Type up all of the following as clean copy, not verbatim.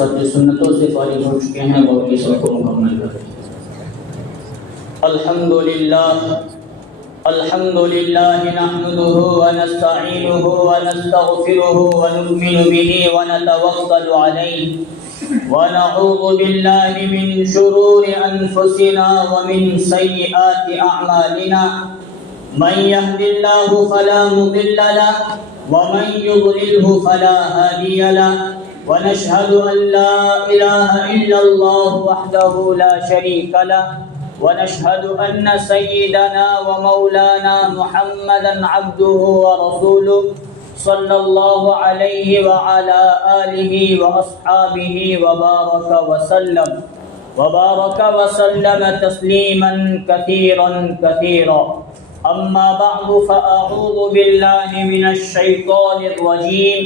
فرصت سنتوں سے فارغ ہو چکے ہیں وہ اپنی سب کو مکمل کریں۔ الحمد للہ نحمده ونستعینه ونستغفره ونؤمن به ونتوکل علیہ ونعوذ باللہ من شرور انفسنا ومن سیئات اعمالنا من يهد الله فلا مضل له ومن يضلله فلا هادي له ونشهد أن لا إله إلا الله وحده لا شريك له ونشهد أن سيدنا ومولانا محمدا عبده ورسوله صلى الله عليه وعلى آله وأصحابه وبارك وسلم تسليما كثيرا أما بعد فأعوذ بالله من الشيطان الرجيم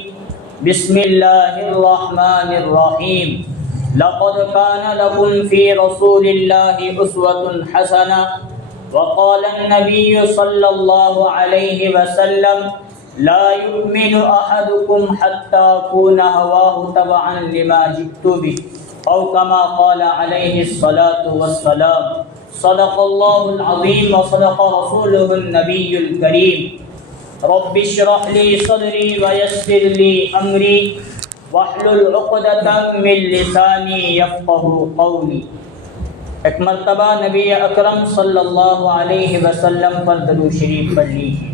بسم الله الرحمن الرحيم لقد كان لكم في رسول الله أسوة حسنة وقال النبي صلى الله عليه وسلم لا يؤمن أحدكم حتى يكون هواه تبعا لما جئت به أو كما قال عليه الصلاة والسلام صدق الله العظيم وصدق رسوله النبي الكريم رب اشرح لي صدري ويسر لي امري واحلل عقدة من لساني يفقهوا قولي۔ ایک مرتبہ نبی اکرم صلی اللہ علیہ وسلم پر درود شریف پڑھ لیجیے۔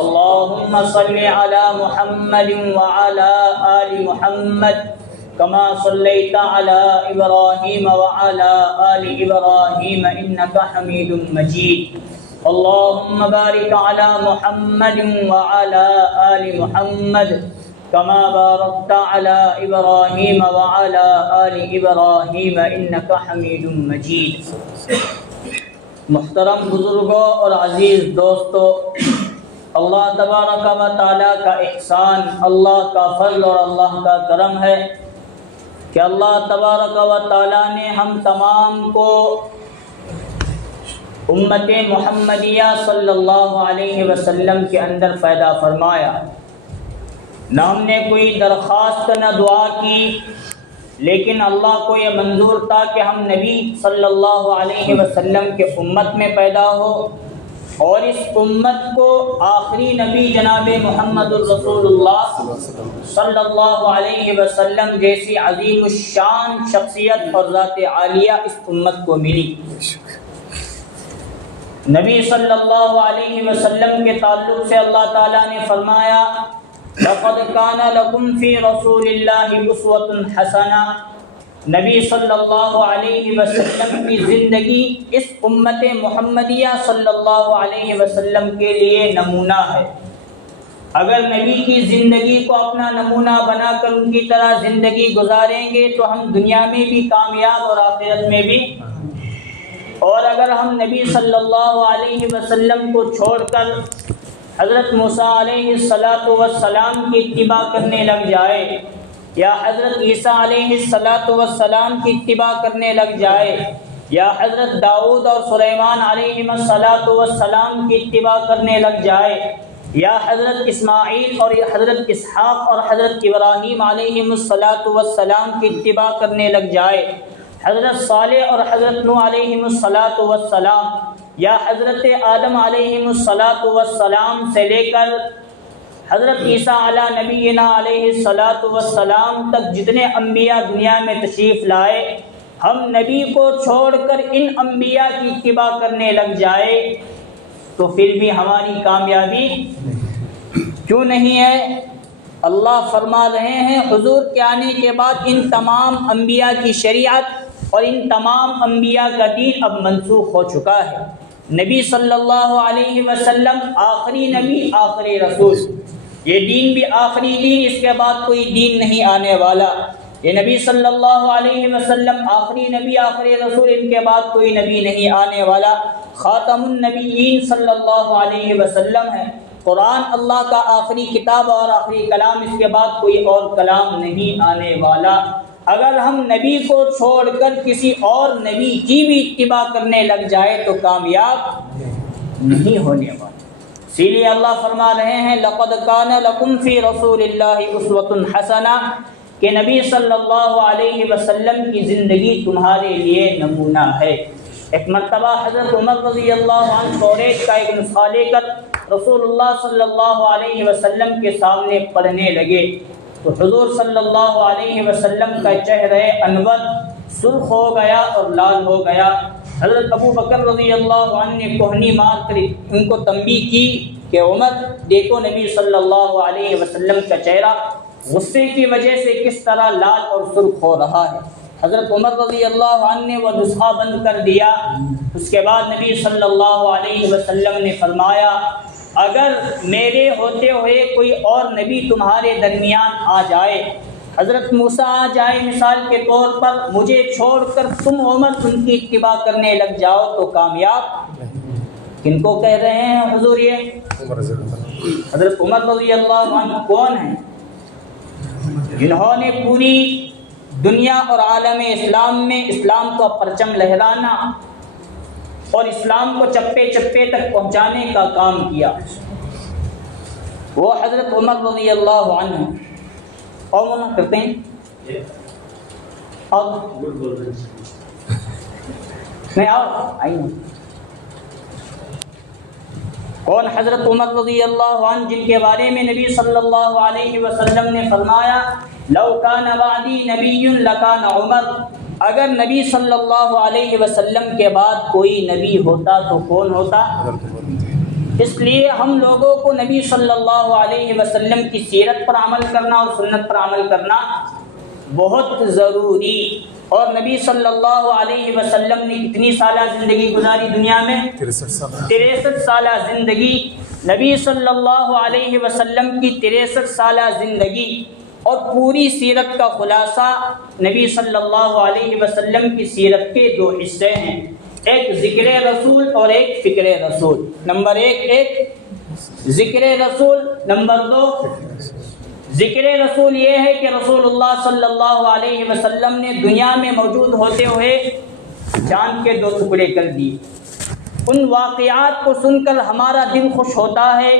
اللہم صلی علی محمد وعلی آل محمد کما صلیت علی ابراہیم وعلی آل ابراہیم انک حمید مجید۔ اللهم بارك على محمد وعلى آل محمد كما باركت على إبراهيم وعلى آل إبراهيم إنك حميد مجيد۔ محترم بزرگوں اور عزیز دوستو، اللہ تبارک و تعالیٰ کا احسان، اللہ کا فضل اور اللہ کا کرم ہے کہ اللہ تبارک و تعالیٰ نے ہم تمام کو امت محمدیہ صلی اللہ علیہ وسلم کے اندر پیدا فرمایا۔ نہ ہم نے کوئی درخواست نہ دعا کی، لیکن اللہ کو یہ منظور تھا کہ ہم نبی صلی اللہ علیہ وسلم کے امت میں پیدا ہو، اور اس امت کو آخری نبی جناب محمد الرسول اللہ صلی اللہ علیہ وسلم جیسی عظیم الشان شخصیت اور ذات عالیہ اس امت کو ملی۔ نبی صلی اللہ علیہ وسلم کے تعلق سے اللہ تعالیٰ نے فرمایا لَقَدْ كَانَ لَكُمْ فِي رَسُولِ اللَّهِ أُسْوَةٌ حَسَنَةٌ۔ نبی صلی اللہ علیہ وسلم کی زندگی اس امت محمدیہ صلی اللہ علیہ وسلم کے لیے نمونہ ہے۔ اگر نبی کی زندگی کو اپنا نمونہ بنا کر ان کی طرح زندگی گزاریں گے تو ہم دنیا میں بھی کامیاب اور آخرت میں بھی، اور اگر ہم نبی صلی اللہ علیہ وسلم کو چھوڑ کر حضرت موسیٰ علیہ السلام کی اتباع کرنے لگ جائے، یا حضرت عیسیٰ علیہ السلام کی اتباع کرنے لگ جائے، یا حضرت داؤد اور سلیمان علیہ السلام کی اتباع کرنے لگ جائے، یا حضرت اسماعیل اور حضرت اسحاق اور حضرت ابراہیم علیہ السلام کی اتباع کرنے لگ جائے، حضرت صالح اور حضرت نوح علیہ السلام، یا حضرت آدم علیہ السلام سے لے کر حضرت عیسیٰ علی نبینا علیہ السلام تک جتنے انبیاء دنیا میں تشریف لائے، ہم نبی کو چھوڑ کر ان انبیاء کی اتباع کرنے لگ جائے تو پھر بھی ہماری کامیابی کیوں نہیں ہے؟ اللہ فرما رہے ہیں حضور کے آنے کے بعد ان تمام انبیاء کی شریعت اور ان تمام انبیاء کا دین اب منسوخ ہو چکا ہے۔ نبی صلی اللہ علیہ وسلم آخری نبی، آخری رسول، یہ دین بھی آخری دین، اس کے بعد کوئی دین نہیں آنے والا۔ یہ نبی صلی اللہ علیہ وسلم آخری نبی، آخری رسول، ان کے بعد کوئی نبی نہیں آنے والا۔ خاتم النبیین صلی اللہ علیہ وسلم ہے۔ قرآن اللہ کا آخری کتاب اور آخری کلام، اس کے بعد کوئی اور کلام نہیں آنے والا۔ اگر ہم نبی کو چھوڑ کر کسی اور نبی کی بھی اتباع کرنے لگ جائے تو کامیاب نہیں ہونے والا۔ اسی لیے اللہ فرما رہے ہیں لَقَدْ كَانَ لَكُمْ فِي رَسُولِ اللَّهِ أُسْوَةٌ حَسَنَةٌ، کہ نبی صلی اللہ علیہ وسلم کی زندگی تمہارے لیے نمونہ ہے۔ ایک مرتبہ حضرت عمر رضی اللہ عنہ توریت کا ایک نسخہ لے کر رسول اللہ صلی اللہ علیہ وسلم کے سامنے پڑھنے لگے تو حضور صلی اللہ علیہ وسلم کا چہرہ انور سرخ ہو گیا اور لال ہو گیا۔ حضرت ابو بکر رضی اللہ عنہ نے کوہنی مار کر ان کو تنبیہ کی کہ عمر دیکھو نبی صلی اللہ علیہ وسلم کا چہرہ غصے کی وجہ سے کس طرح لال اور سرخ ہو رہا ہے۔ حضرت عمر رضی اللہ عنہ نے وہ نسخہ بند کر دیا۔ اس کے بعد نبی صلی اللہ علیہ وسلم نے فرمایا اگر میرے ہوتے ہوئے کوئی اور نبی تمہارے درمیان آ جائے، حضرت موسیٰ آ جائے مثال کے طور پر، مجھے چھوڑ کر تم عمر ان کی اتباع کرنے لگ جاؤ تو کامیاب۔ کن کو کہہ رہے ہیں حضور؟ یہ حضرت عمر رضی اللہ عنہ کون ہیں؟ جنہوں نے پوری دنیا اور عالم اسلام میں اسلام کا پرچم لہرانا اور اسلام کو چپے چپے تک پہنچانے کا کام کیا، وہ حضرت عمر رضی اللہ عنہ۔ اور منع کرتے ہیں اور میں آئی ہوں کون؟ حضرت عمر رضی اللہ عنہ، جن کے بارے میں نبی صلی اللہ علیہ وسلم نے فرمایا لو کان بعدی نبی لکان عمر، اگر نبی صلی اللہ علیہ وسلم کے بعد کوئی نبی ہوتا تو کون ہوتا؟ اس لیے ہم لوگوں کو نبی صلی اللہ علیہ وسلم کی سیرت پر عمل کرنا اور سنت پر عمل کرنا بہت ضروری۔ اور نبی صلی اللہ علیہ وسلم نے کتنی سالہ زندگی گزاری دنیا میں؟ 63 سالہ زندگی۔ نبی صلی اللہ علیہ وسلم کی 63 سالہ زندگی اور پوری سیرت کا خلاصہ نبی صلی اللہ علیہ وسلم کی سیرت کے 2 حصے ہیں، ایک ذکر رسول اور ایک فکر رسول۔ نمبر 1 ایک ذکر رسول، نمبر 2 ذکر رسول یہ ہے کہ رسول اللہ صلی اللہ علیہ وسلم نے دنیا میں موجود ہوتے ہوئے جان کے 2 ٹکڑے کر دیے۔ ان واقعات کو سن کر ہمارا دل خوش ہوتا ہے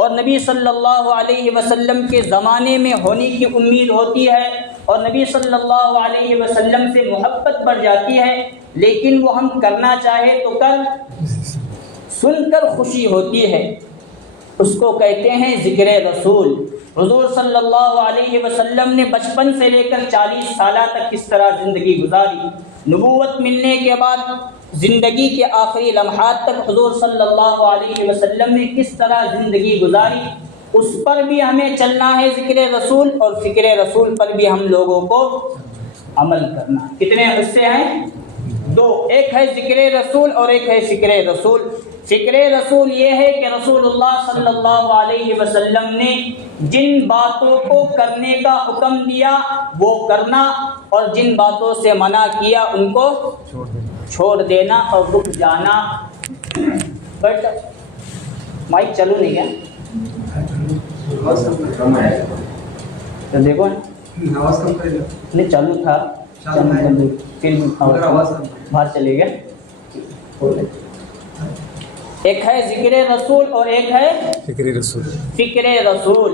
اور نبی صلی اللہ علیہ وسلم کے زمانے میں ہونے کی امید ہوتی ہے اور نبی صلی اللہ علیہ وسلم سے محبت بڑھ جاتی ہے، لیکن وہ ہم کرنا چاہے تو کر، سن کر خوشی ہوتی ہے، اس کو کہتے ہیں ذکر رسول۔ حضور صلی اللہ علیہ وسلم نے بچپن سے لے کر 40 سالہ تک کس طرح زندگی گزاری، نبوت ملنے کے بعد زندگی کے آخری لمحات تک حضور صلی اللہ علیہ وسلم نے کس طرح زندگی گزاری، اس پر بھی ہمیں چلنا ہے ذکر رسول، اور فکر رسول پر بھی ہم لوگوں کو عمل کرنا۔ کتنے حصے ہیں؟ 2، ایک ہے ذکر رسول اور ایک ہے فکر رسول۔ فکر رسول یہ ہے کہ رسول اللہ صلی اللہ علیہ وسلم نے جن باتوں کو کرنے کا حکم دیا وہ کرنا اور جن باتوں سے منع کیا ان کو چھوڑ دینا اور رک جانا۔ بٹ مائک چالو نہیں ہے تو دیکھو نہیں چالو تھا، پھر باہر چلے گئے۔ ایک ہے ذکر رسول اور ایک ہے فکر رسول۔ فکر رسول،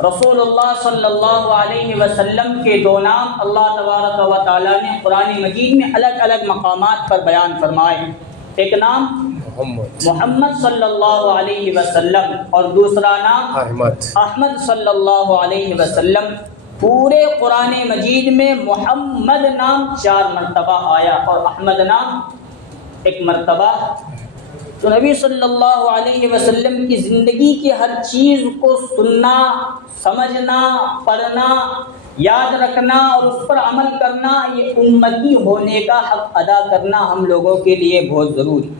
رسول اللہ صلی اللہ علیہ وسلم کے 2 نام اللہ تبارک و تعالیٰ نے قرآن مجید میں الگ الگ مقامات پر بیان فرمائے۔ ایک نام محمد صلی اللہ علیہ وسلم اور دوسرا نام احمد صلی اللہ علیہ وسلم۔ پورے قرآن مجید میں محمد نام 4 مرتبہ آیا اور احمد نام 1 مرتبہ۔ تو نبی صلی اللہ علیہ وسلم کی زندگی کی ہر چیز کو سننا، سمجھنا، پڑھنا، یاد رکھنا اور اس پر عمل کرنا، یہ امتی ہونے کا حق ادا کرنا ہم لوگوں کے لیے بہت ضروری۔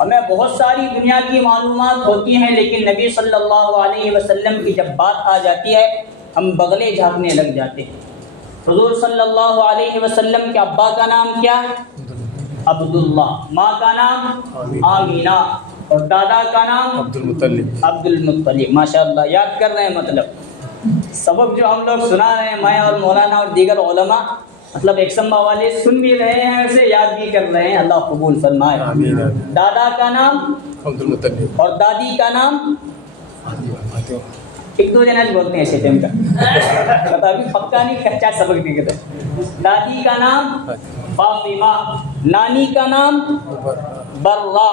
ہمیں بہت ساری دنیا کی معلومات ہوتی ہیں لیکن نبی صلی اللہ علیہ وسلم کی جب بات آ جاتی ہے ہم بغلے جھانکنے لگ جاتے ہیں۔ حضور صلی اللہ علیہ وسلم کے ابا کا نام کیا؟ عبداللہ، ماں کا نام آمینہ اور دادا کا نام عبد المطلب۔ ماشاءاللہ یاد کر رہے ہیں، مطلب سبق جو ہم لوگ سنا رہے ہیں میں اور مولانا اور دیگر علماء، مطلب ایک سمبا والے سن بھی رہے ہیں، اسے یاد بھی کر رہے ہیں، اللہ قبول فرمائے۔ دادا کا نام عبد المطلب اور دادی کا نام ایک دو جنا بولتے ہیں ایسے ٹائم کا، مطلب ابھی پکا نہیں، کچا سبق نہیں کہتے. دادی کا نام فاطمہ، نانی کا نام برا،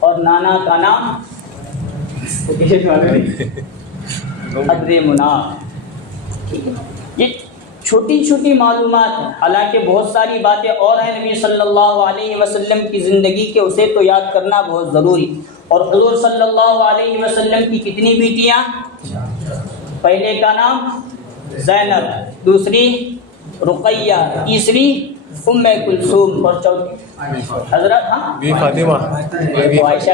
اور نانا کا نام حضر مناف. یہ چھوٹی چھوٹی معلومات ہیں، حالانکہ بہت ساری باتیں اور ہیں نبی صلی اللہ علیہ وسلم کی زندگی کے، اسے تو یاد کرنا بہت ضروری. اور حضور صلی اللہ علیہ وسلم کی کتنی بیٹیاں؟ پہلے کا نام زینب، دوسری رقیہ، تیسری ام کلثوم، اور چوتھی حضرت فاطمہ، عائشہ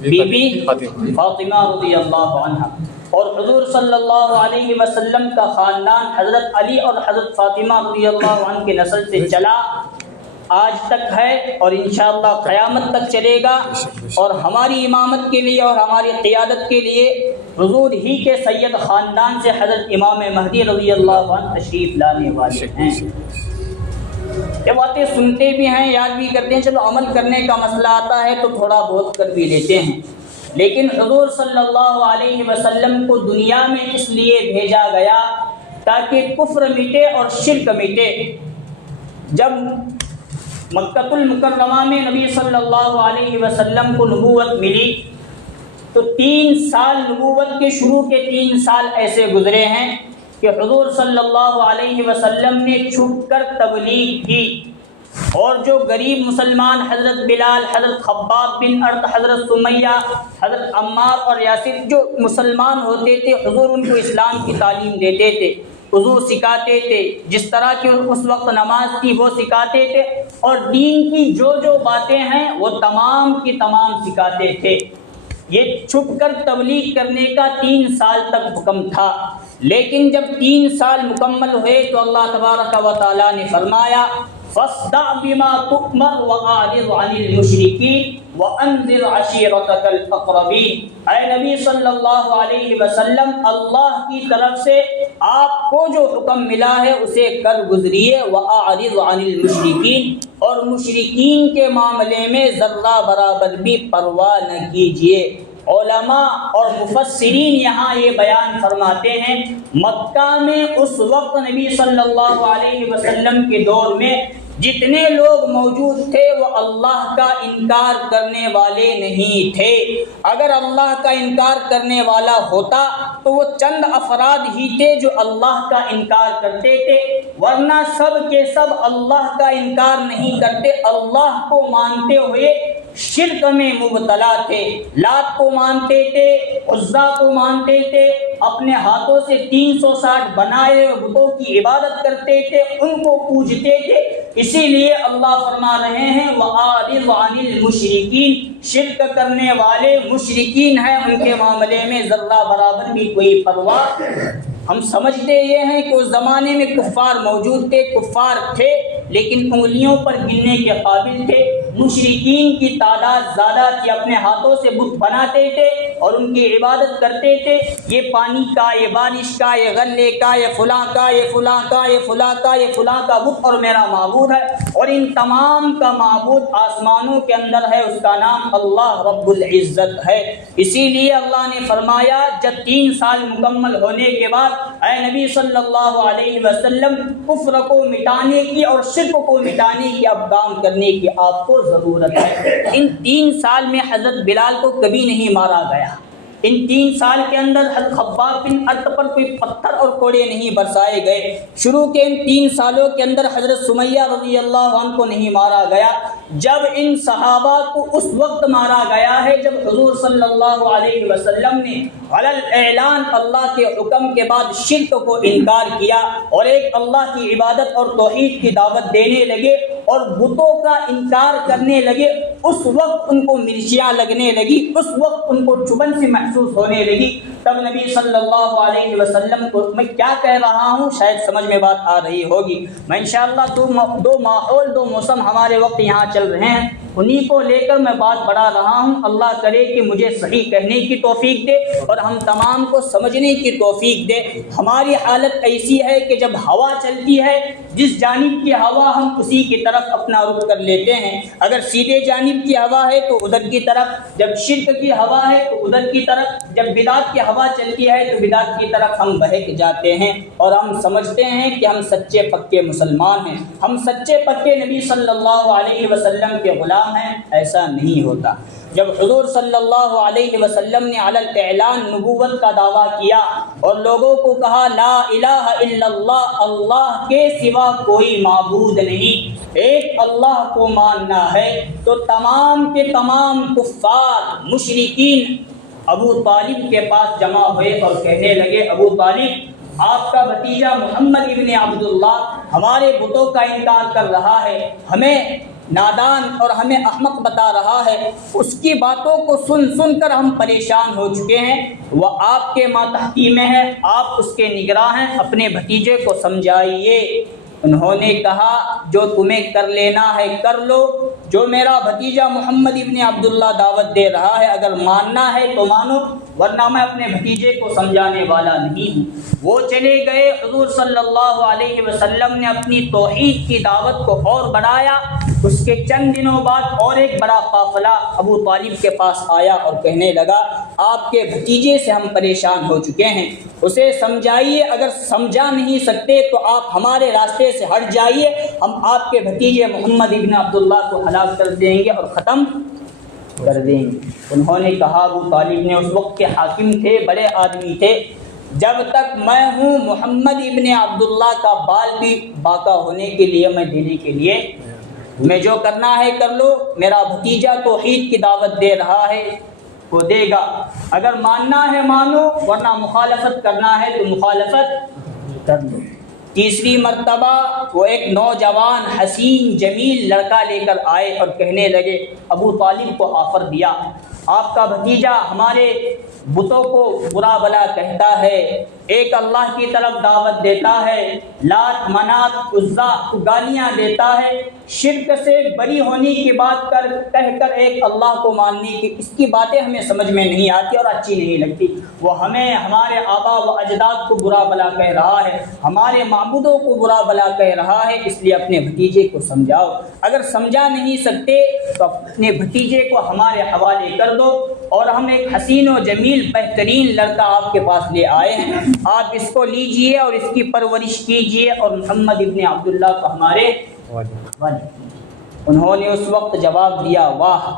بی بی فاطمہ رضی اللہ عنہا. اور حضور صلی اللہ علیہ وسلم کا خاندان حضرت علی اور حضرت فاطمہ رضی اللہ عنہ کے نسل سے چلا، آج تک ہے اور انشاءاللہ قیامت تک چلے گا. اور ہماری امامت کے لیے اور ہماری قیادت کے لیے حضور ہی کے سید خاندان سے حضرت امام مہدی رضی اللہ عنہ تشریف لانے والے ہیں. یہ باتیں سنتے بھی ہیں، یاد بھی کرتے ہیں، چلو عمل کرنے کا مسئلہ آتا ہے تو تھوڑا بہت کر بھی لیتے ہیں. لیکن حضور صلی اللہ علیہ وسلم کو دنیا میں اس لیے بھیجا گیا تاکہ کفر مٹے اور شرک مٹے. جب مکۃ المکرمہ میں نبی صلی اللہ علیہ وسلم کو نبوت ملی تو 3 سال نبوت کے شروع کے 3 سال ایسے گزرے ہیں کہ حضور صلی اللہ علیہ وسلم نے چھپ کر تبلیغ کی. اور جو غریب مسلمان حضرت بلال، حضرت خباب بن ارط، حضرت سمیہ، حضرت عمار اور یاسر جو مسلمان ہوتے تھے، حضور ان کو اسلام کی تعلیم دیتے تھے، حضور سکھاتے تھے. جس طرح کی اس وقت نماز تھی وہ سکھاتے تھے، اور دین کی جو باتیں ہیں وہ تمام کی تمام سکھاتے تھے. یہ چھپ کر تبلیغ کرنے کا 3 سال تک حکم تھا. لیکن جب 3 سال مکمل ہوئے تو اللہ تبارک و تعالیٰ نے فرمایا فَاصْدَعْ بِمَا تُؤْمَرُ وَأَعْرِضْ عَنِ الْمُشْرِكِينَ وَأَنذِرْ عَشِيرَتَكَ الْأَقْرَبِينَ. اے نبی صلی اللہ علیہ وسلم، اللہ کی طرف سے آپ کو جو حکم ملا ہے اسے کر گزریے. وَأَعْرِضْ عَنِ الْمُشْرِكِينَ، اور مشرکین کے معاملے میں ذرہ برابر بھی پرواہ نہ کیجیے. علماء اور مفسرین یہاں یہ بیان فرماتے ہیں مکہ میں اس وقت نبی صلی اللہ علیہ وسلم کے دور میں جتنے لوگ موجود تھے وہ اللہ کا انکار کرنے والے نہیں تھے. اگر اللہ کا انکار کرنے والا ہوتا تو وہ چند افراد ہی تھے جو اللہ کا انکار کرتے تھے، ورنہ سب کے سب اللہ کا انکار نہیں کرتے، اللہ کو مانتے ہوئے شرک میں مبتلا تھے. لات کو مانتے تھے، عزا کو مانتے تھے، اپنے ہاتھوں سے 360 بنائے ہوئے بتوں کی عبادت کرتے تھے، ان کو پوجتے تھے. اسی لیے اللہ فرما رہے ہیں وَأَعْرِضْ عَنِ الْمُشْرِكِينَ، شرک کرنے والے مشرکین ہیں، ان کے معاملے میں ذرہ برابر بھی کوئی پرواہ. ہم سمجھتے یہ ہیں کہ اس زمانے میں کفار موجود تھے، کفار تھے لیکن انگلیوں پر گننے کے قابل تھے. مشرکین کی تعداد زیادہ تھی، اپنے ہاتھوں سے بت بناتے تھے اور ان کی عبادت کرتے تھے. یہ پانی کا، یہ بارش کا، یہ غلے کا، یہ فلاں کا، یہ فلاں کا، یہ فلاں کا، یہ فلاں کا بت اور میرا معبود ہے. اور ان تمام کا معبود آسمانوں کے اندر ہے، اس کا نام اللہ رب العزت ہے. اسی لیے اللہ نے فرمایا جب 3 سال مکمل ہونے کے بعد اے نبی صلی اللہ علیہ وسلم کفر کو مٹانے کی اور شرک کو مٹانے کی اب کام کرنے کی آپ کو ضرورت ہے. ان 3 سال میں حضرت بلال کو کبھی نہیں مارا گیا. ان 3 سال کے اندر حضرت خباب بن ارط پر کوئی پتھر اور کوڑے نہیں برسائے گئے. شروع کے ان 3 سالوں کے اندر حضرت سمیہ رضی اللہ عنہ کو نہیں مارا گیا. جب ان صحابہ کو اس وقت مارا گیا ہے جب حضور صلی اللہ علیہ وسلم نے علی الاعلان اللہ کے حکم کے بعد شرک کو انکار کیا اور ایک اللہ کی عبادت اور توحید کی دعوت دینے لگے اور بتوں کا انکار کرنے لگے. اس وقت ان کو مرچیاں لگنے لگی، اس وقت ان کو چبھن سے محسوس ہونے لگی. تب نبی صلی اللہ علیہ وسلم کو میں کیا کہہ رہا ہوں شاید سمجھ میں بات آ رہی ہوگی. میں انشاءاللہ دو ماحول، 2 موسم ہمارے وقت یہاں چل رہے ہیں، انہی کو لے کر میں بات بڑھا رہا ہوں. اللہ کرے کہ مجھے صحیح کہنے کی توفیق دے اور ہم تمام کو سمجھنے کی توفیق دے. ہماری حالت ایسی ہے کہ جب ہوا چلتی ہے جس جانب کی ہوا ہم اسی کی طرف اپنا رخ کر لیتے ہیں۔ اگر سیدھے جانب کی ہوا ہے تو ادھر کی طرف، جب شرک کی ہوا ہے تو ادھر کی طرف، جب بدعت کی ہوا چلتی ہے تو بدعت کی طرف ہم بہک جاتے ہیں اور ہم سمجھتے ہیں کہ ہم سچے پکے مسلمان ہیں، ہم سچے پکے نبی صلی اللہ علیہ وسلم کے غلام ہیں۔ ایسا نہیں ہوتا۔ جب حضور صلی اللہ علیہ وسلم نے علی الاعلان نبوت کا دعویٰ کیا اور لوگوں کو کہا لا الہ الا اللہ، اللہ کے سوا کوئی معبود نہیں، ایک اللہ کو ماننا ہے، تو تمام کے تمام کفار مشرکین ابو طالب کے پاس جمع ہوئے اور کہنے لگے ابو طالب، آپ کا بھتیجا محمد ابن عبداللہ ہمارے بتوں کا انکار کر رہا ہے، ہمیں نادان اور ہمیں احمق بتا رہا ہے، اس کی باتوں کو سن سن کر ہم پریشان ہو چکے ہیں، وہ آپ کے ماتحتی میں ہے، آپ اس کے نگراں ہیں، اپنے بھتیجے کو سمجھائیے۔ انہوں نے کہا جو تمہیں کر لینا ہے کر لو، جو میرا بھتیجا محمد ابن عبداللہ دعوت دے رہا ہے اگر ماننا ہے تو مانو، ورنہ میں اپنے بھتیجے کو سمجھانے والا نہیں ہوں۔ وہ چلے گئے، حضور صلی اللہ علیہ وسلم نے اپنی توحید کی دعوت کو اور بڑھایا۔ اس کے چند دنوں بعد اور ایک بڑا قافلہ ابو طالب کے پاس آیا اور کہنے لگا آپ کے بھتیجے سے ہم پریشان ہو چکے ہیں، اسے سمجھائیے، اگر سمجھا نہیں سکتے تو آپ ہمارے راستے سے ہٹ جائیے، ہم آپ کے بھتیجے محمد ابن عبداللہ کو ہلاک کر دیں گے اور ختم کر دیں گے۔ انہوں نے کہا، ابو طالب نے، اس وقت کے حاکم تھے، بڑے آدمی تھے، جب تک میں ہوں محمد ابن عبداللہ کا بال بھی باقا ہونے کے لیے میں دینے کے لیے، تمہیں جو کرنا ہے کر لو، میرا بھتیجا توحید کی دعوت دے رہا ہے وہ دے گا، اگر ماننا ہے مانو، ورنہ مخالفت کرنا ہے تو مخالفت کر لو۔ تیسری مرتبہ وہ ایک نوجوان حسین جمیل لڑکا لے کر آئے اور کہنے لگے، ابو طالب کو آفر دیا، آپ کا بھتیجا ہمارے بتوں کو برا بلا کہتا ہے، ایک اللہ کی طرف دعوت دیتا ہے، لات منات عزا گالیاں دیتا ہے، شرک سے بری ہونے کی بات کہہ کر ایک اللہ کو ماننے کی، اس کی باتیں ہمیں سمجھ میں نہیں آتی اور اچھی نہیں لگتی، وہ ہمیں ہمارے آبا و اجداد کو برا بلا کہہ رہا ہے، ہمارے معبودوں کو برا بلا کہہ رہا ہے، اس لیے اپنے بھتیجے کو سمجھاؤ، اگر سمجھا نہیں سکتے تو اپنے بھتیجے کو ہمارے حوالے کر دو، اور ہم ایک حسین و جمیل بہترین لڑکا آپ کے پاس لے آئے ہیں، آپ اس کو لیجئے اور اس کی پرورش کیجئے اور محمد ابن عبداللہ کو ہمارے والی۔ انہوں نے اس وقت جواب دیا، واہ،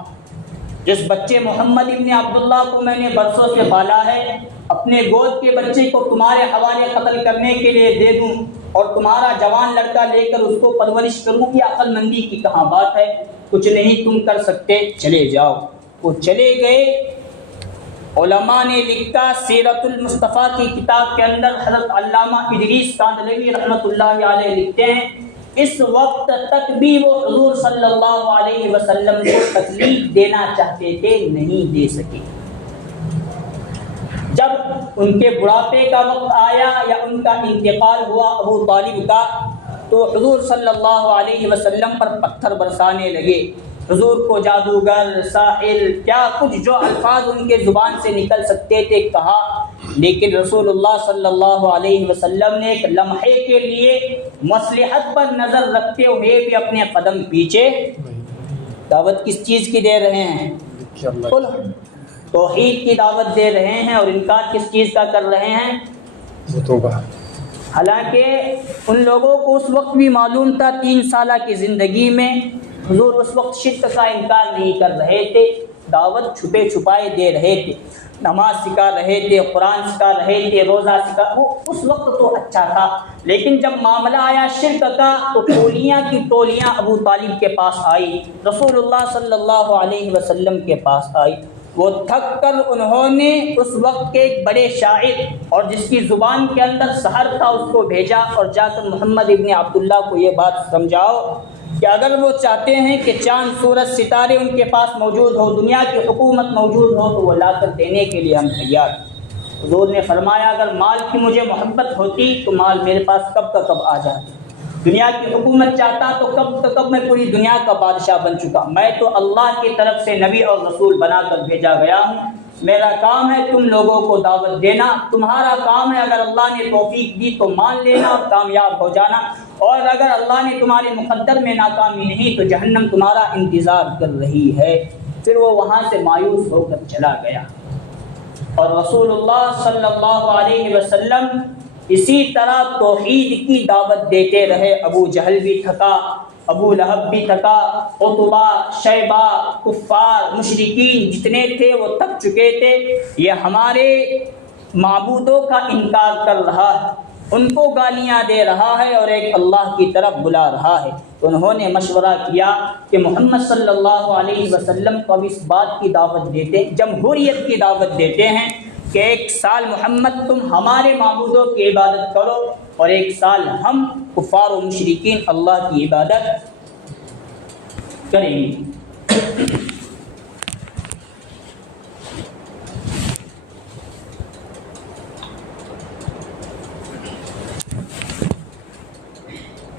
جس بچے محمد ابن عبداللہ کو میں نے برسوں سے پالا ہے، اپنے گود کے بچے کو تمہارے حوالے قتل کرنے کے لیے دے دوں اور تمہارا جوان لڑکا لے کر اس کو پرورش کروں، یہ عقل مندی کی کہاں بات ہے، کچھ نہیں تم کر سکتے، چلے جاؤ۔ وہ چلے گئے۔ علماء نے لکھا، سیرت المصطفیٰ کی کتاب کے اندر حضرت علامہ ادریس کاندھلوی رحمۃ اللہ علیہ لکھتے ہیں، اس وقت تک بھی وہ حضور صلی اللہ علیہ وسلم کو تکلیف دینا چاہتے تھے، نہیں دے سکے۔ جب ان کے بڑھاپے کا وقت آیا یا ان کا انتقال ہوا ابو طالب کا، تو حضور صلی اللہ علیہ وسلم پر پتھر برسانے لگے، حضور کو جادوگر، ساحر، کیا کچھ جو الفاظ ان کے زبان سے نکل سکتے تھے کہا، لیکن رسول اللہ صلی اللہ علیہ وسلم نے ایک لمحے کے لیے مصلحت پر نظر رکھتے ہوئے بھی اپنے قدم پیچھے۔ دعوت کس چیز کی دے رہے ہیں؟ توحید کی دعوت دے رہے ہیں، اور انکار کس چیز کا کر رہے ہیں؟ حالانکہ ان لوگوں کو اس وقت بھی معلوم تھا 3 سالہ کی زندگی میں حضور اس وقت شرک کا انکار نہیں کر رہے تھے، دعوت چھپے چھپائے دے رہے تھے، نماز سکھا رہے تھے، قرآن سکھا رہے تھے، روزہ سکھا، وہ اس وقت تو اچھا تھا، لیکن جب معاملہ آیا شرک کا تو ٹولیاں کی ٹولیاں ابو طالب کے پاس آئی، رسول اللہ صلی اللہ علیہ وسلم کے پاس آئی۔ وہ تھک کر انہوں نے اس وقت کے ایک بڑے شاعر اور جس کی زبان کے اندر سحر تھا اس کو بھیجا اور جا کر محمد ابن عبداللہ کو یہ بات سمجھاؤ کہ اگر وہ چاہتے ہیں کہ چاند سورج ستارے ان کے پاس موجود ہو، دنیا کی حکومت موجود ہو، تو وہ لا کر دینے کے لیے ہم تیار۔ حضور نے فرمایا اگر مال کی مجھے محبت ہوتی تو مال میرے پاس کب کا کب آ جاتا، دنیا کی حکومت چاہتا تو کب میں پوری دنیا کا بادشاہ بن چکا، میں تو اللہ کی طرف سے نبی اور رسول بنا کر بھیجا گیا ہوں، میرا کام ہے تم لوگوں کو دعوت دینا، تمہارا کام ہے اگر اللہ نے توفیق دی تو مان لینا اور کامیاب ہو جانا، اور اگر اللہ نے تمہارے مقدر میں ناکامی نہیں تو جہنم تمہارا انتظار کر رہی ہے۔ پھر وہ وہاں سے مایوس ہو کر چلا گیا۔ اور رسول اللہ صلی اللہ علیہ وسلم اسی طرح توحید کی دعوت دیتے رہے۔ ابو جہل بھی تھکا، ابو لہب بھی تھکا، عتبہ، شیبہ، کفار، مشرکین جتنے تھے وہ تھک چکے تھے۔ یہ ہمارے معبودوں کا انکار کر رہا ہے، ان کو گالیاں دے رہا ہے اور ایک اللہ کی طرف بلا رہا ہے۔ تو انہوں نے مشورہ کیا کہ محمد صلی اللہ علیہ وسلم کو اب اس بات کی دعوت دیتے، جمہوریت کی دعوت دیتے ہیں کہ 1 سال محمد تم ہمارے معبودوں کی عبادت کرو اور 1 سال ہم کفار و مشرکین اللہ کی عبادت کریں گے۔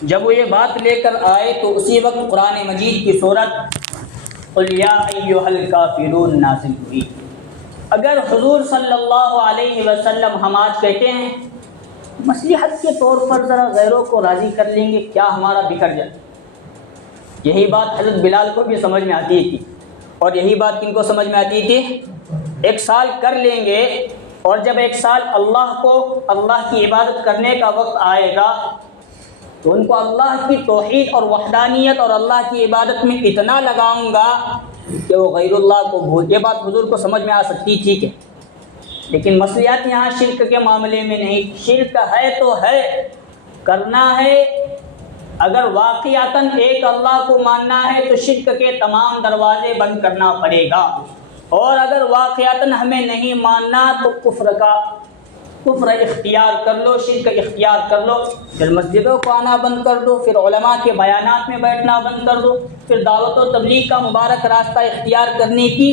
جب وہ یہ بات لے کر آئے تو اسی وقت قرآن مجید کی سورت قل یا ایھا الکافرون نازل ہوئی۔ اگر حضور صلی اللہ علیہ وسلم ہم آج کہتے ہیں مصلحت کے طور پر ذرا غیروں کو راضی کر لیں گے کیا ہمارا بکھر جائے، یہی بات حضرت بلال کو بھی سمجھ میں آتی تھی، اور یہی بات کن کو سمجھ میں آتی تھی؟ 1 سال کر لیں گے، اور جب 1 سال اللہ کی عبادت کرنے کا وقت آئے گا تو ان کو اللہ کی توحید اور وحدانیت اور اللہ کی عبادت میں اتنا لگاؤں گا کہ وہ غیر اللہ کو بھول۔ یہ بات حضور کو سمجھ میں آ سکتی تھی کہ، لیکن مصلحت یہاں شرک کے معاملے میں نہیں۔ شرک ہے تو ہے، کرنا ہے، اگر واقعتاً ایک اللہ کو ماننا ہے تو شرک کے تمام دروازے بند کرنا پڑے گا، اور اگر واقعتاً ہمیں نہیں ماننا تو کفر اختیار کر لو، شرک اختیار کر لو، پھر مسجدوں کو آنا بند کر دو، پھر علماء کے بیانات میں بیٹھنا بند کر دو، پھر دعوت و تبلیغ کا مبارک راستہ اختیار کرنے کی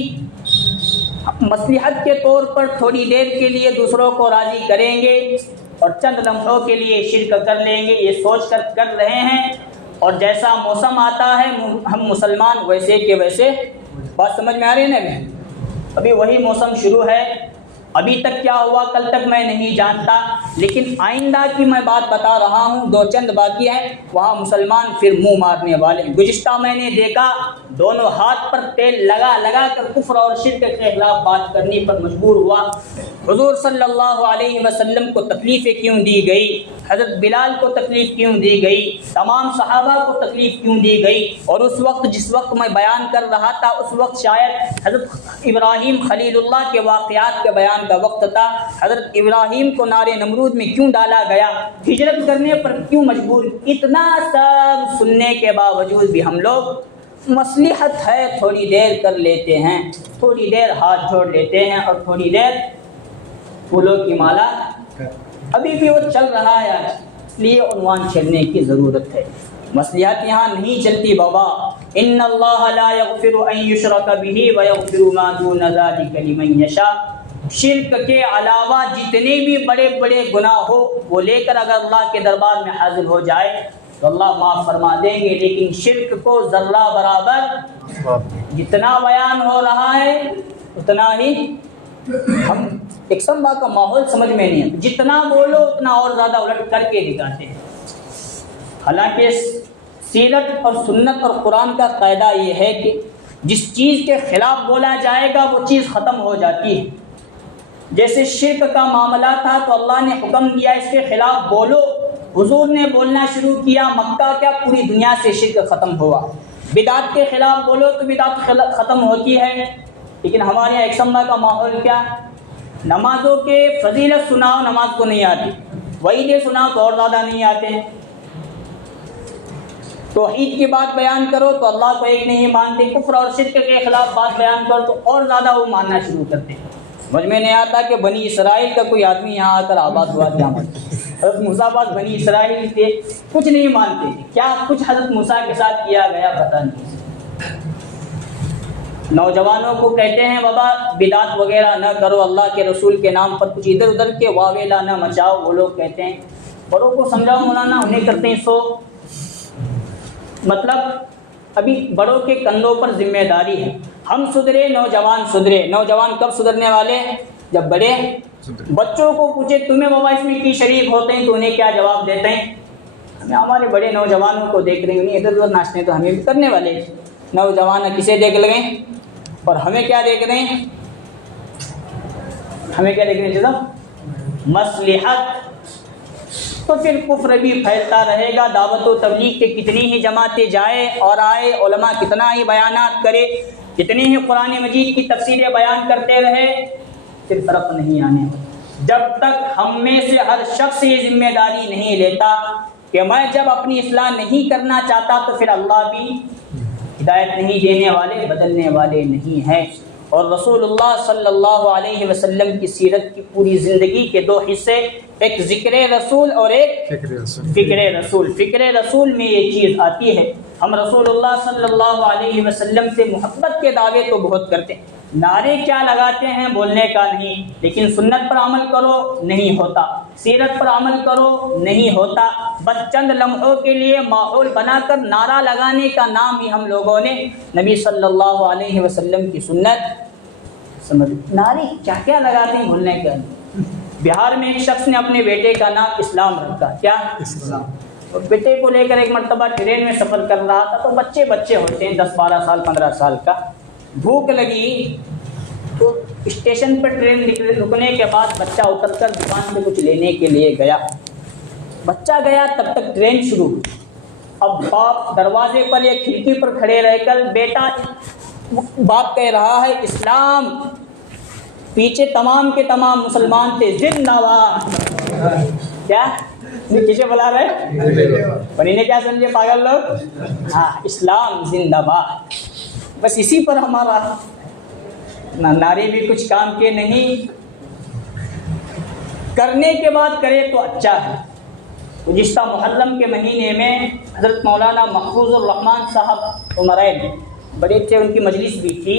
مصلحت کے طور پر تھوڑی دیر کے لیے دوسروں کو راضی کریں گے اور چند لمحوں کے لیے شرک کر لیں گے، یہ سوچ کر رہے ہیں، اور جیسا موسم آتا ہے ہم مسلمان ویسے کے ویسے۔ بات سمجھ میں آ رہی ہے نا؟ ابھی وہی موسم شروع ہے، ابھی تک کیا ہوا کل تک میں نہیں جانتا، لیکن آئندہ کی میں بات بتا رہا ہوں، 2 چند باقی ہیں، وہاں مسلمان پھر منہ مارنے والے ہیں۔ گزشتہ میں نے دیکھا دونوں ہاتھ پر تیل لگا کر کفر اور شرک کے خلاف بات کرنے پر مجبور ہوا۔ حضور صلی اللہ علیہ وسلم کو تکلیفیں کیوں دی گئی، حضرت بلال کو تکلیف کیوں دی گئی، تمام صحابہ کو تکلیف کیوں دی گئی، اور اس وقت جس وقت میں بیان کر رہا تھا اس وقت شاید حضرت ابراہیم خلیل اللہ کے واقعات کے بیان کا وقت تھا۔ حضرت ابراہیم کو نار نمرود میں کیوں ڈالا گیا، ہجرت کرنے پر کیوں مجبور، اتنا سب سننے کے باوجود بھی ہم لوگ مصلحت ہے تھوڑی دیر کر لیتے ہیں، تھوڑی دیر ہاتھ جوڑ لیتے ہیں اور تھوڑی دیر پھولوں کی مالا، ابھی بھی وہ چل رہا ہے آج، اس لیے عنوان چھیڑنے کی ضرورت ہے۔ مصلحت یہاں نہیں چلتی بابا، ان اللہ لا یغفر ان یشرک بہ ویغفر ما دون ذلک لمن یشاء۔ شرک کے علاوہ جتنے بھی بڑے بڑے گناہ ہو وہ لے کر اگر اللہ کے دربار میں حاضر ہو جائے تو اللہ معاف فرما دیں گے، لیکن شرک کو ذرہ برابر جتنا بیان ہو رہا ہے اتنا ہی ہم ایک سمبا کا ماحول سمجھ میں نہیں ہے، جتنا بولو اتنا اور زیادہ الٹ کر کے دکھاتے ہیں۔ حالانکہ سیرت اور سنت اور قرآن کا قاعدہ یہ ہے کہ جس چیز کے خلاف بولا جائے گا وہ چیز ختم ہو جاتی ہے۔ جیسے شرک کا معاملہ تھا تو اللہ نے حکم دیا اس کے خلاف بولو، حضور نے بولنا شروع کیا، مکہ کیا پوری دنیا سے شرک ختم ہوا۔ بدعت کے خلاف بولو تو بدعت ختم ہوتی ہے، لیکن ہمارے یہاں ایک سمبا کا ماحول کیا، نمازوں کے فضیلت سناؤ نماز کو نہیں آتی، وعیدیں سناؤ تو اور زیادہ نہیں آتے ہیں، توحید کی بات بیان کرو تو اللہ کو ایک نہیں مانتے، کفر اور شرک کے خلاف بات بیان کرو تو اور زیادہ وہ ماننا شروع کرتے ہیں۔ سمجھ میں نہیں آتا کہ بنی اسرائیل کا کوئی آدمی یہاں آ کر آباد ہوا کیا مطلب، حضرت موسیٰ پاس بنی اسرائیل تھے، کچھ نہیں مانتے تھے، کیا کچھ حضرت موسیٰ کے ساتھ کیا گیا پتہ نہیں۔ نوجوانوں کو کہتے ہیں بابا بدعت وغیرہ نہ کرو، اللہ کے رسول کے نام پر کچھ ادھر ادھر کے واویلا نہ مچاؤ، وہ لوگ کہتے ہیں، بڑوں کو سمجھاؤ مولانا، انہیں کرتے ہیں سو، مطلب ابھی بڑوں کے کندھوں پر ذمہ داری ہے. ہم سدھرے، نوجوان سدھرے. نوجوان کب سدھرنے والے؟ جب بڑے بچوں کو پوچھے تمہیں بابا اس میں کی شریک ہوتے ہیں تو انہیں کیا جواب دیتے ہیں؟ ہمارے بڑے نوجوانوں کو دیکھ رہے ہیں، ادھر ادھر ناچنے تو ہمیں بھی کرنے والے. نوجوان کسے دیکھ لگے اور ہمیں کیا دیکھ رہے ہیں؟ ہمیں کیا دیکھ رہے ہیں جناب؟ مصلحت. تو پھر کفر بھی پھیلتا رہے گا. دعوت و تبلیغ کے کتنی ہی جماعتیں جائے اور آئے، علماء کتنا ہی بیانات کرے، کتنی ہی قرآن مجید کی تفسیریں بیان کرتے رہے، پھر فرق نہیں آنے. جب تک ہم میں سے ہر شخص یہ ذمہ داری نہیں لیتا کہ میں جب اپنی اصلاح نہیں کرنا چاہتا تو پھر اللہ بھی ہدایت نہیں دینے والے، بدلنے والے نہیں ہیں. اور رسول اللہ صلی اللہ علیہ وسلم کی سیرت کی پوری زندگی کے دو حصے، ایک ذکر رسول اور ایک فکر رسول. فکر رسول میں یہ چیز آتی ہے. ہم رسول اللہ صلی اللہ علیہ وسلم سے محبت کے دعوے تو بہت کرتے ہیں، نعرے کیا لگاتے ہیں بولنے کا نہیں، لیکن سنت پر عمل کرو نہیں ہوتا، سیرت پر عمل کرو نہیں ہوتا. بس چند لمحوں کے لیے ماحول بنا کر نعرہ لگانے کا نام ہی ہم لوگوں نے نبی صلی اللہ علیہ وسلم کی سنت سمجھ. نعرے کیا کیا لگاتے ہیں بولنے کا نہیں. بہار میں ایک شخص نے اپنے بیٹے کا نام اسلام رکھا. کیا؟ اسلام. اور بیٹے کو لے کر ایک مرتبہ ٹرین میں سفر کر رہا تھا. تو بچے ہوتے ہیں 10-12 سال 15 سال کا. بھوک لگی تو اسٹیشن پر ٹرین رکنے کے بعد بچہ اتر کر دکان سے کچھ لینے کے لیے گیا. بچہ گیا تب تک ٹرین شروع. اب باپ دروازے پر یا کھڑکی پر کھڑے رہ کر بیٹا، باپ کہہ رہا ہے اسلام. پیچھے تمام کے تمام مسلمان تھے. زندہ باد. کیا پیچھے بلا رہے اور انہیں کیا سمجھے پاگل لوگ؟ ہاں، اسلام زندہ باد. بس اسی پر ہمارا نعرے بھی کچھ کام کے نہیں. کرنے کے بعد کرے تو اچھا ہے. گزشتہ محرم کے مہینے میں حضرت مولانا محفوظ الرحمان صاحب عمرین بڑے تھے، ان کی مجلس بھی تھی.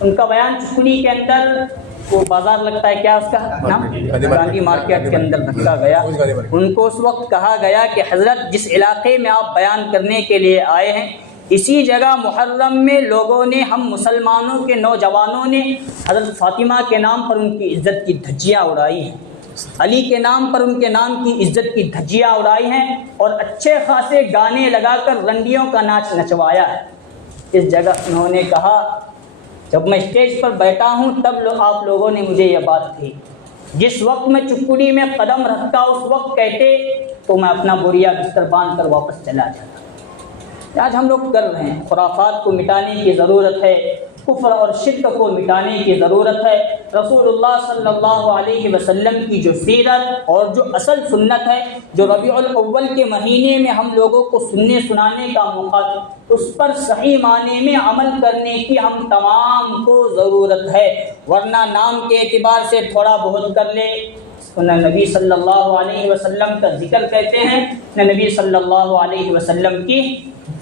ان کا بیان چکلی کے اندر، وہ بازار لگتا ہے کیا اس کا نام، گاندھی مارکیٹ کے اندر رکھا گیا. ان کو اس وقت کہا گیا کہ حضرت جس علاقے میں آپ بیان کرنے کے لیے آئے ہیں اسی جگہ محرم میں لوگوں نے، ہم مسلمانوں کے نوجوانوں نے حضرت فاطمہ کے نام پر ان کی عزت کی دھجیاں اڑائی ہیں، علی کے نام پر ان کے نام کی عزت کی دھجیاں اڑائی ہیں، اور اچھے خاصے گانے لگا کر رنڈیوں کا ناچ نچوایا ہے. اس جگہ انہوں نے کہا جب میں اسٹیج پر بیٹھا ہوں تب آپ لوگوں نے مجھے یہ بات کہی. جس وقت میں چکڑی میں قدم رکھتا اس وقت کہتے تو میں اپنا بوریا بستر باندھ کر واپس چلا جاتا. آج ہم لوگ کر رہے ہیں. خرافات کو مٹانے کی ضرورت ہے، کفر اور شرک کو مٹانے کی ضرورت ہے. رسول اللہ صلی اللہ علیہ وسلم کی جو سیرت اور جو اصل سنت ہے، جو ربیع الاول کے مہینے میں ہم لوگوں کو سننے سنانے کا موقع ہے، اس پر صحیح معنی میں عمل کرنے کی ہم تمام کو ضرورت ہے. ورنہ نام کے اعتبار سے تھوڑا بہت کر لے، نہ نبی صلی اللہ علیہ وسلم کا ذکر کہتے ہیں، نہ نبی صلی اللہ علیہ وسلم کی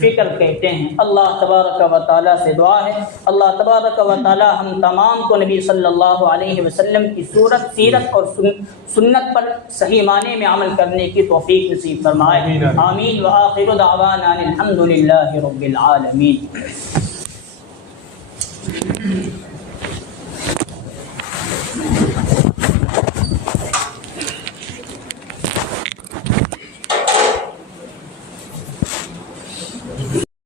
فکر کہتے ہیں. اللہ تبارک و تعالیٰ سے دعا ہے، اللہ تبارک و تعالیٰ ہم تمام کو نبی صلی اللہ علیہ وسلم کی صورت، سیرت اور سنت پر صحیح معنی میں عمل کرنے کی توفیق نصیب فرمائے. آمین. وآخر دعوانا الحمد للہ رب العالمین.